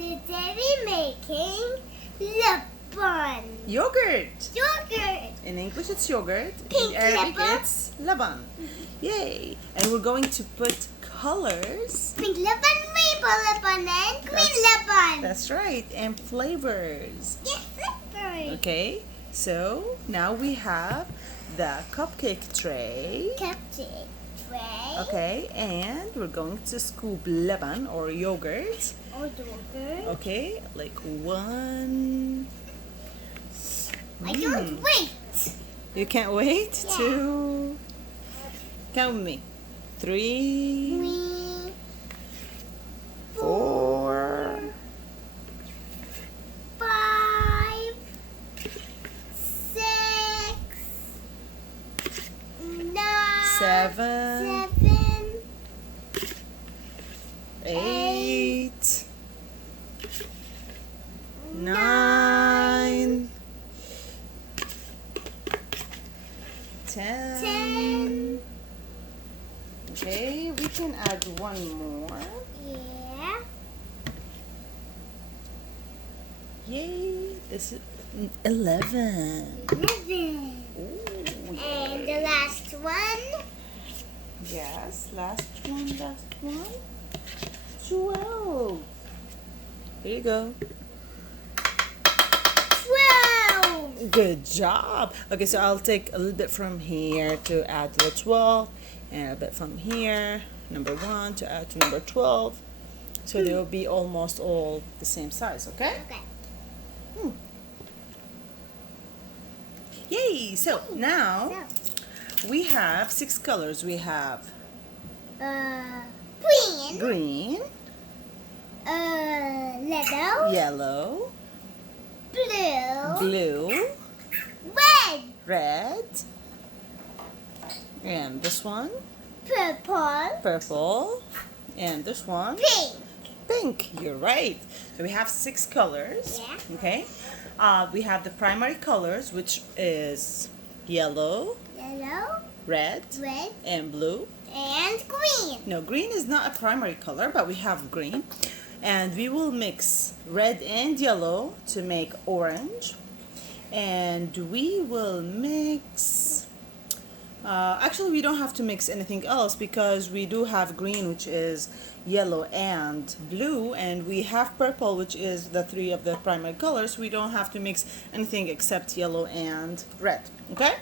Today we're making lebban. Yogurt. Yogurt. In English it's yogurt. Pink In Arabic lebban. it's laban. Yay! And we're going to put colors. Pink lebban, rainbow lebban, and green lebban. That's right. And flavors. Yes, flavors. Okay. So now we have the cupcake tray. Cupcake tray. Okay. And we're going to scoop laban or yogurt. Or yogurt. Okay. Like one. I don't wait. You can't wait Yeah. to count with me. 3, 3, 4, 5, 6, 9, 7, 8, 9, 10. Okay, we can add one more. Yeah. Yay! This is 11. 11. Ooh, And the last one. yes, last one. 12. Here you go. 12. Good job. Okay, so I'll take a little bit from here to add to the 12, and a bit from here, number 1, to add to number 12. So they will be almost all the same size, okay? Okay. Yay! So now So, we have 6 colors. We have green. green, Yellow. yellow, Blue. blue, Red. red, and this one, Purple. purple, and this one, Pink. pink. You're right. So we have 6 colors. Yeah. Okay. We have the primary colors, which is yellow, Yellow. red, Red. and blue. And green. No, green is not a primary color, but we have green. And we will mix red and yellow to make orange. And we will mix... actually, we don't have to mix anything else because we do have green, which is yellow and blue. And we have purple, which is the 3 of the primary colors. We don't have to mix anything except yellow and red. Okay?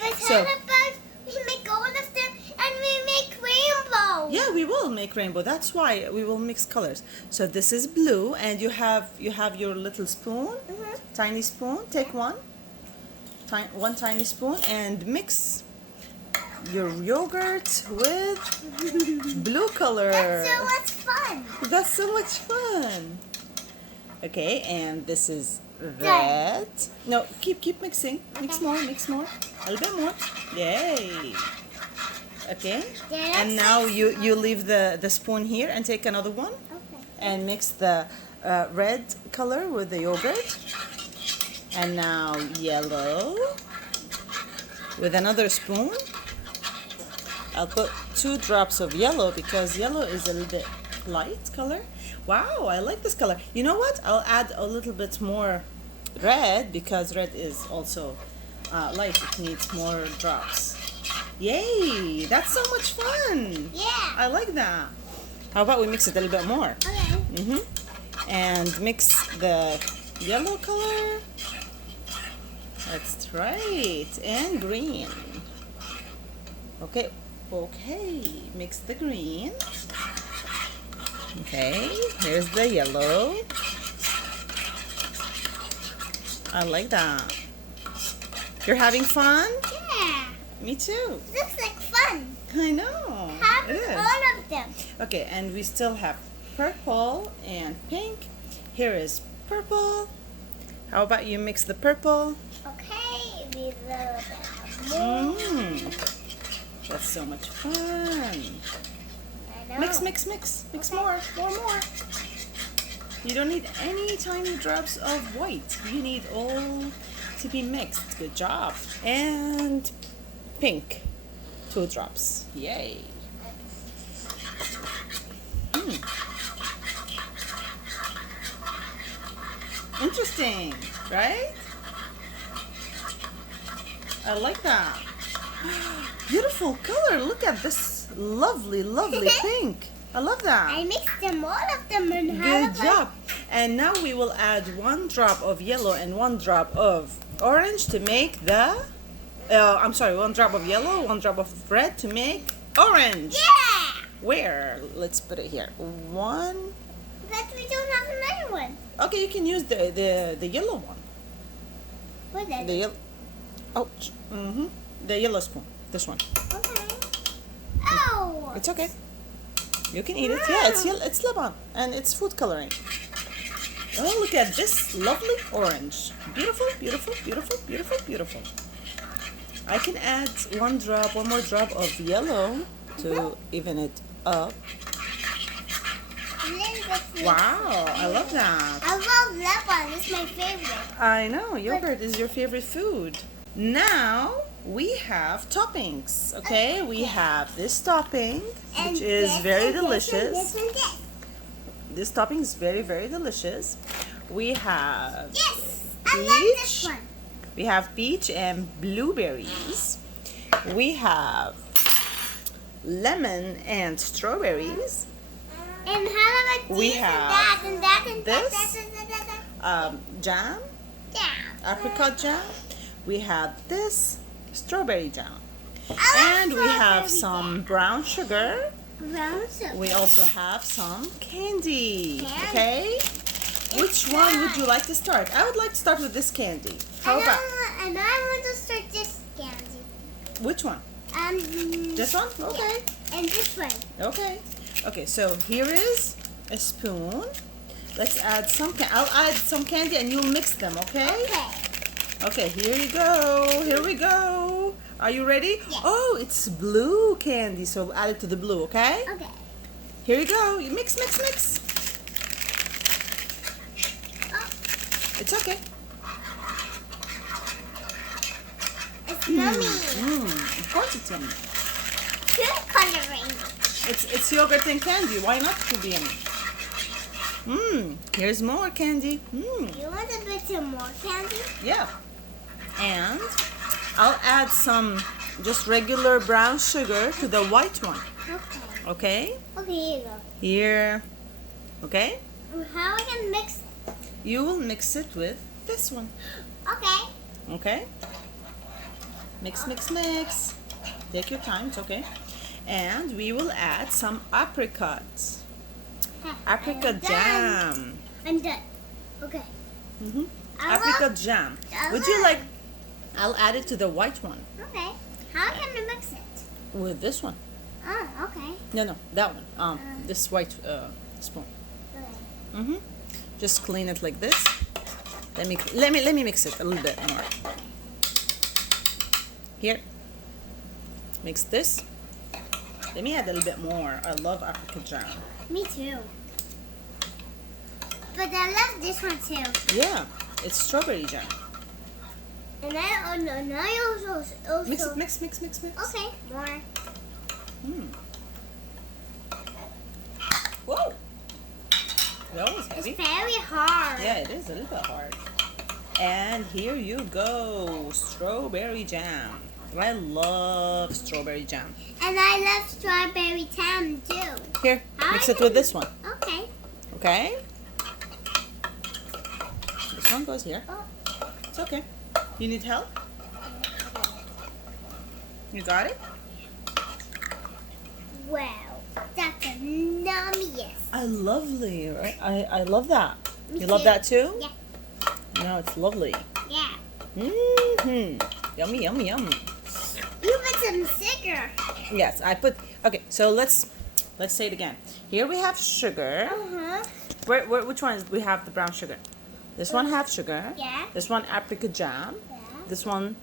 But So- how about we make all of them and we make rainbow? Yeah, we will make rainbow. That's why we will mix colors. So this is blue, and you have your little spoon, Mhm. tiny spoon. Take one tiny spoon and mix your yogurt with blue color. That's so much fun. That's so much fun. Okay, and this is red. No, keep mixing. Mix more. A little bit more. Yay. Okay. Yeah, And that's now so you leave the spoon here and take another one Okay. and mix the red color with the yogurt. And now yellow with another spoon. I'll put 2 drops of yellow because yellow is a little bit light color. Wow, I like this color. You know what? I'll add a little bit more red because red is also light. It needs more drops. Yay! That's so much fun. Yeah. I like that. How about we mix it a little bit more? Okay. And mix the yellow color. That's right. And green. Okay. Mix the green. Okay. Here's the yellow. I like that. You're having fun? Yeah. Me too. Looks like fun. I know. Have It is. all of them. Okay, and we still have purple and pink. Here is purple. How about you mix the purple? Okay. We will have more. That's so much fun. I know. Mix more. You don't need any tiny drops of white. You need all to be mixed. Good job. And pink. 2 drops. Yay. Interesting, right? I like that. Beautiful color. Look at this lovely, lovely pink. I love that. I mixed them, all of them. And Good job. And now we will add 1 drop of yellow and 1 drop of orange to make the, I'm sorry, 1 drop of yellow, 1 drop of red to make orange. Yeah! Where? Let's put it here. 1. But we don't have another one. Okay, you can use the yellow one. What is The it? yellow. Oh, the yellow spoon. This one. Okay. Oh! It's okay. You can eat it. Yeah, it's Lebanon and it's food coloring. Oh, look at this lovely orange. Beautiful, beautiful, beautiful, beautiful, beautiful. I can add 1 more drop of yellow to even it up. Wow, I love that. I love Lebanon. It's my favorite. I know, yogurt is your favorite food. Now we have toppings, okay? We have this topping, which is very delicious. This topping is very, very delicious. We have Yes, I love this peach. one. We have peach and blueberries. We have lemon and strawberries. And how about We this have and that and that and this. that? Jam, Yeah. apricot jam. We have this strawberry jam. I And love we have strawberry some brown sugar. brown sugar. We also have some candy. Candy. Okay? Which one would you like to start? I would like to start with this candy. How about And I want to start this candy. which one? This one? Okay. Yeah. And this one. Okay. Okay, so here is a spoon. Let's add some I'll add some candy and you'll mix them, okay? Okay. Okay, here you go. Here we go. Are you ready? Yes. Oh, it's blue candy, so we'll add it to the blue, okay? Okay. Here you go. You mix, mix, mix. Oh, It's okay. it's yummy. Of course it's yummy. Food coloring. It's yogurt and candy. Why not to be yummy? Here's more candy. You want a bit of more candy? Yeah. And I'll add some just regular brown sugar to the white one. Okay. Okay? Okay, here you go. Here. Okay? How I can mix? You will mix it with this one. Okay. Okay? Mix, mix, mix. Take your time, it's okay. And we will add some apricots. Apricot I'm done. jam. I'm done. Okay. I Apricot jam. I Would you love- like? I'll add it to the white one Okay. How can I mix it? with this one. Oh, okay. No, that one. This white spoon. Okay. Just clean it like this. Let me mix it a little bit more. Here. Mix this. Let me add a little bit more. I love apricot jam. Me too. But I love this one too. Yeah, it's strawberry jam. And I also Mix it, mix, mix, mix, mix. Okay, more. Whoa! That was It's heavy. very hard. Yeah, it is a little bit hard. And here you go, strawberry jam. I love strawberry jam. And I love strawberry jam too. Here, mix it with this one. Okay. Okay? This one goes here. Oh. It's okay. You need help? You got it? Wow, that's a yummiest. I lovely, right? I love that. Me You love too. that too? Yeah. No, it's lovely. Yeah. Yummy, yummy, yummy. You put some sugar. Yes, I put. Okay, so let's say it again. Here we have sugar. Which one is we have the brown sugar? This one have sugar. Yeah. This one apricot jam. Yeah. This one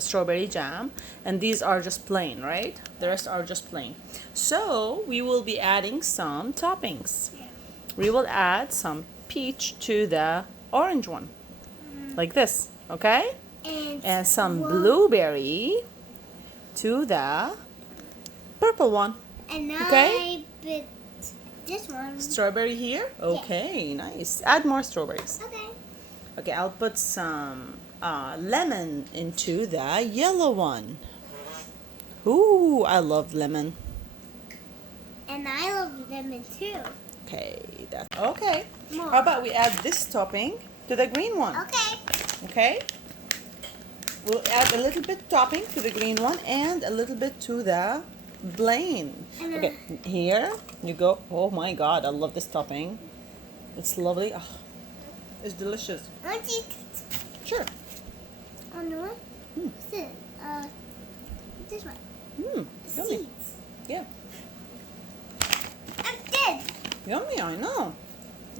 strawberry jam, and these are just plain, right? The rest are just plain. So we will be adding some toppings. We will add some peach to the orange one, like this, okay? And some blueberry to the purple one. And Okay. I put this one. Strawberry here? Okay, nice. Add more strawberries. Okay. Okay, I'll put some lemon into the yellow one. Ooh, I love lemon. And I love lemon too. Okay, that's okay. More. How about we add this topping to the green one? Okay. Okay. We'll add a little bit topping to the green one and a little bit to the plain. And Okay, here you go. Oh my God, I love this topping. It's lovely. Oh, it's delicious. I want to eat Sure. on the one. Mm. What's it? This one. Yummy. Seeds. Yeah. I'm dead. Yummy, I know.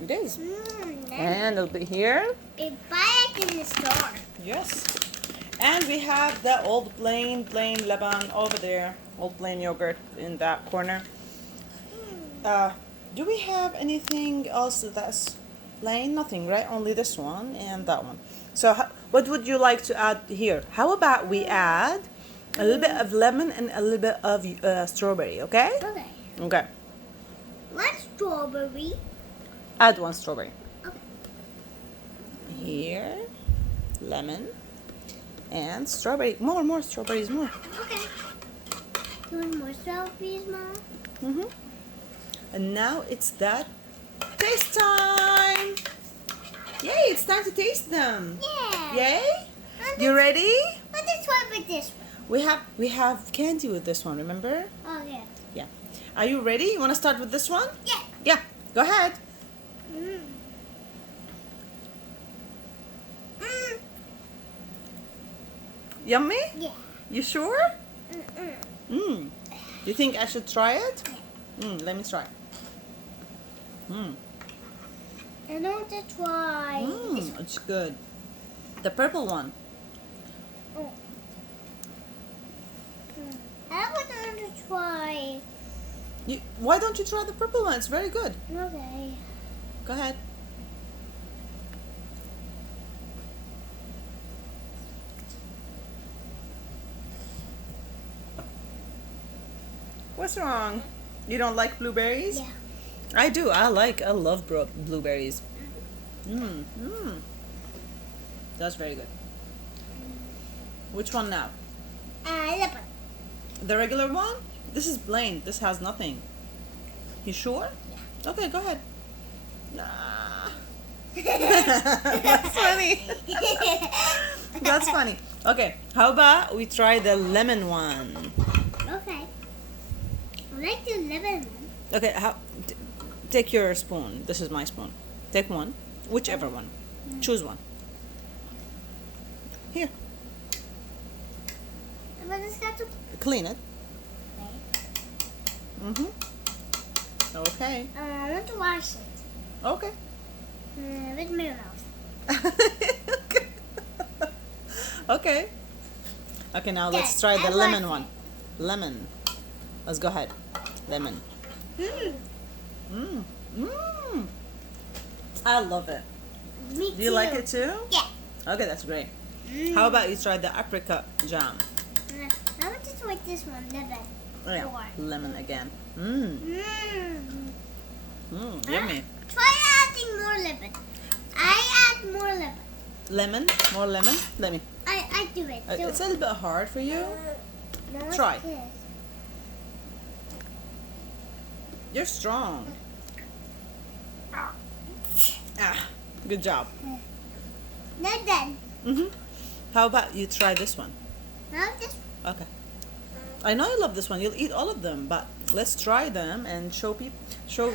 It is. Then And it'll be here. we buy it in the store. Yes. And we have the old plain Leban over there. Old plain yogurt in that corner. Do we have anything else that's plain? Nothing, right? Only this one and that one. So what would you like to add here? How about we add a little bit of lemon and a little bit of strawberry, okay? Okay. Okay. One strawberry. Add one strawberry. Okay. Here. Lemon. And strawberry. More strawberries, more. Okay. One more strawberries, Mom. Mm-hmm. And now it's that taste time. Yay, it's time to taste them. Yeah. Yay? You ready? But this one with this one. We have candy with this one, remember? Oh yeah. Yeah. Are you ready? You want to start with this one? Yeah. Yeah. Go ahead. Mm. Mm. Yummy? Yeah. You sure? Mm-mm. You think I should try it? Let me try. I want to try this one. It's good. The purple one. Oh. I want to try. Why don't you try the purple one? It's very good. Okay. Go ahead. What's wrong? You don't like blueberries? Yeah. I do. I love blueberries. That's very good. Which one now? Leopard. The regular one? This is plain. This has nothing. You sure? Yeah. Okay, go ahead. Nah. That's funny. That's funny. Okay, how about we try the lemon one? Okay. I like the lemon one. Okay, take your spoon. This is my spoon. Take one, whichever one. Choose one. Here, But it's got to. clean it. Okay. I want to wash it. Okay. With my mouth. Okay. Okay, now let's Good, try I the lemon like one. Lemon. Let's go ahead. Lemon. Mm. I love it. Me Do you like it too? Yeah. Okay, that's great. How about you try the apricot jam? I want to try this one, lemon. Oh, yeah. Or- Lemon again. Yummy. Try adding more lemon. I add more lemon. Lemon? More lemon? Let me. I do it. It's a little bit hard for you. No, it's try. this. You're strong. Ah, good job. Not done. How about you try this one? Now this. Okay. I know you love this one. You'll eat all of them, but let's try them and show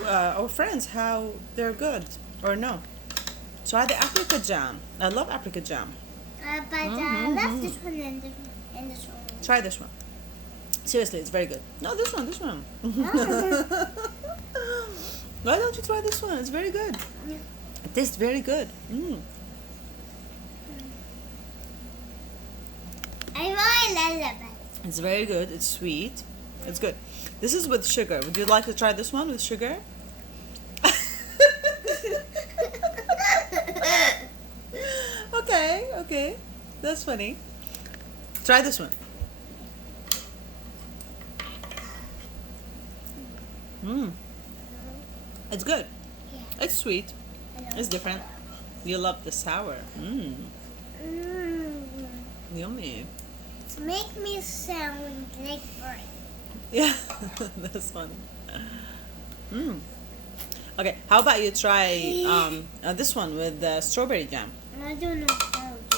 our friends how they're good or no. Try the apricot jam. I love apricot jam. But I left this one and this one and this one. Try this one. Seriously, it's very good. No, this one. Why don't you try this one? It's very good. It tastes very good. I really love lemon. It's very good. It's sweet. It's good. This is with sugar. Would you like to try this one with sugar? Okay. That's funny. Try this one. It's good. Yeah. It's sweet. I know. It's different. You love the sour. Mm. Yummy. It makes me sound like bread. Yeah, that's funny. Okay, how about you try this one with the strawberry jam? I don't know how to do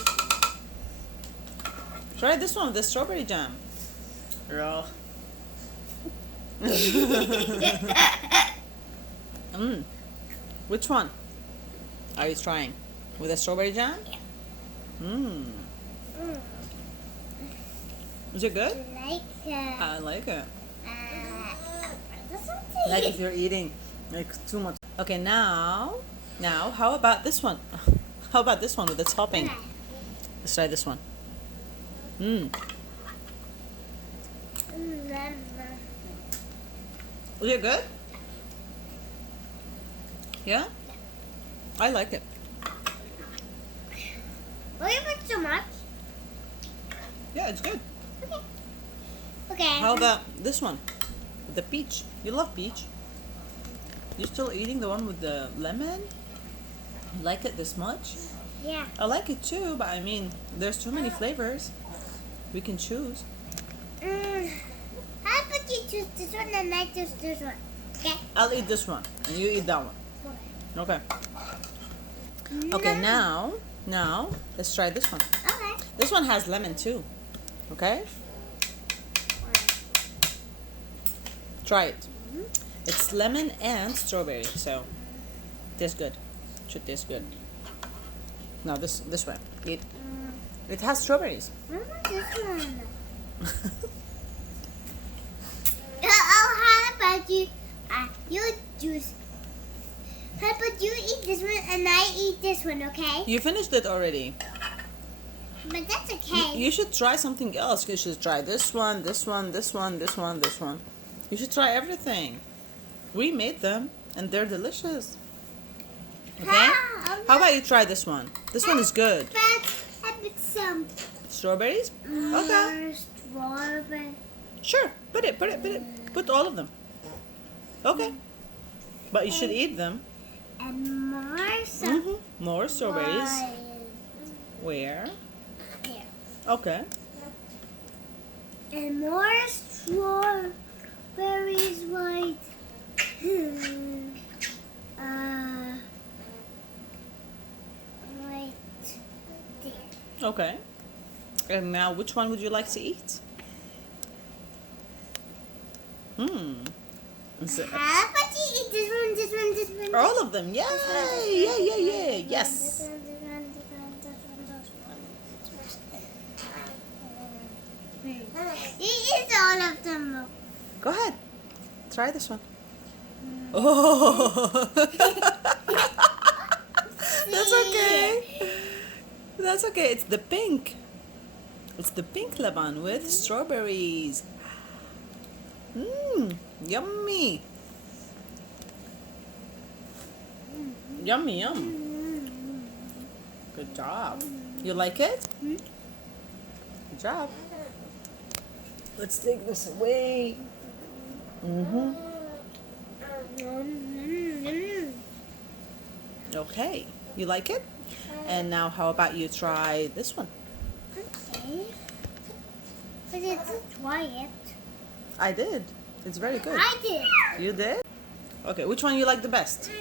Try this one with the strawberry jam. Raw. Which one are you trying? With the strawberry jam? Mm. Is it good? Like I like it. this one Like if you're eating like too much. Okay, now how about this one? How about this one with the topping? Let's try this one. Is it good? Yeah? I like it. Will you put so much? Yeah, it's good. Okay. Okay. How about this one? With the peach. You love peach. You still eating the one with the lemon? You like it this much? Yeah. I like it too, but I mean, there's too many flavors. We can choose. How about you choose this one and I choose this one? Okay. I'll eat this one and you eat that one. Okay. Okay, now let's try this one. Okay. This one has lemon too. Okay? Try it. It's lemon and strawberry, so tastes good. Should taste good. No, this way. Eat. It has strawberries. What about this one? How about you? You choose. How about you eat this one and I eat this one, okay? You finished it already. But that's okay. You should try something else. You should try this one, this one, this one, this one, this one. You should try everything. We made them and they're delicious. Okay? How about you try this one? This one is good. But I put some Strawberries? Okay. strawberry. Sure. Put it. Put all of them. Okay. But you should eat them. And more some. More strawberries. Where? Here. Okay. And more strawberries right. Right there. Okay. And now, which one would you like to eat? Is it- How about you eat this one, this one, this one? all of them. Yay! Yeah. Yes. This one, this one, this one, this one, this one. You eat all of them. Go ahead. Try this one. Oh. That's okay. That's okay. It's the pink. It's the pink Leban with strawberries. Yummy. Yummy, yum. Good job. You like it? Good job. Let's take this away. Okay. You like it? And now how about you try this one? Okay. But it's try it. I did. It's very good. I did. You did? Okay, which one you like the best?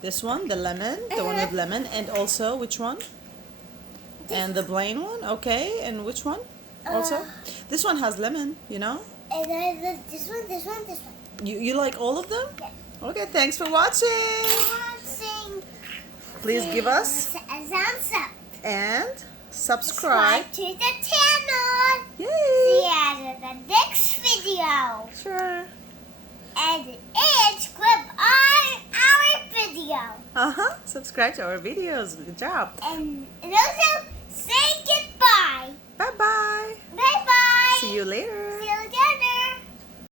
This one, the lemon, the one with lemon, and also which one? And the plain one, okay. And which one? Also, this one has lemon. You know. And then this one, this one, this one. You like all of them? Yeah. Okay. Thanks for watching. Sing. Please give us a thumbs up. and subscribe. To the channel. See Yay! you in the next video. Sure. And subscribe on our video. Subscribe to our videos. Good job. And also say goodbye. Bye bye. Bye bye. See you later.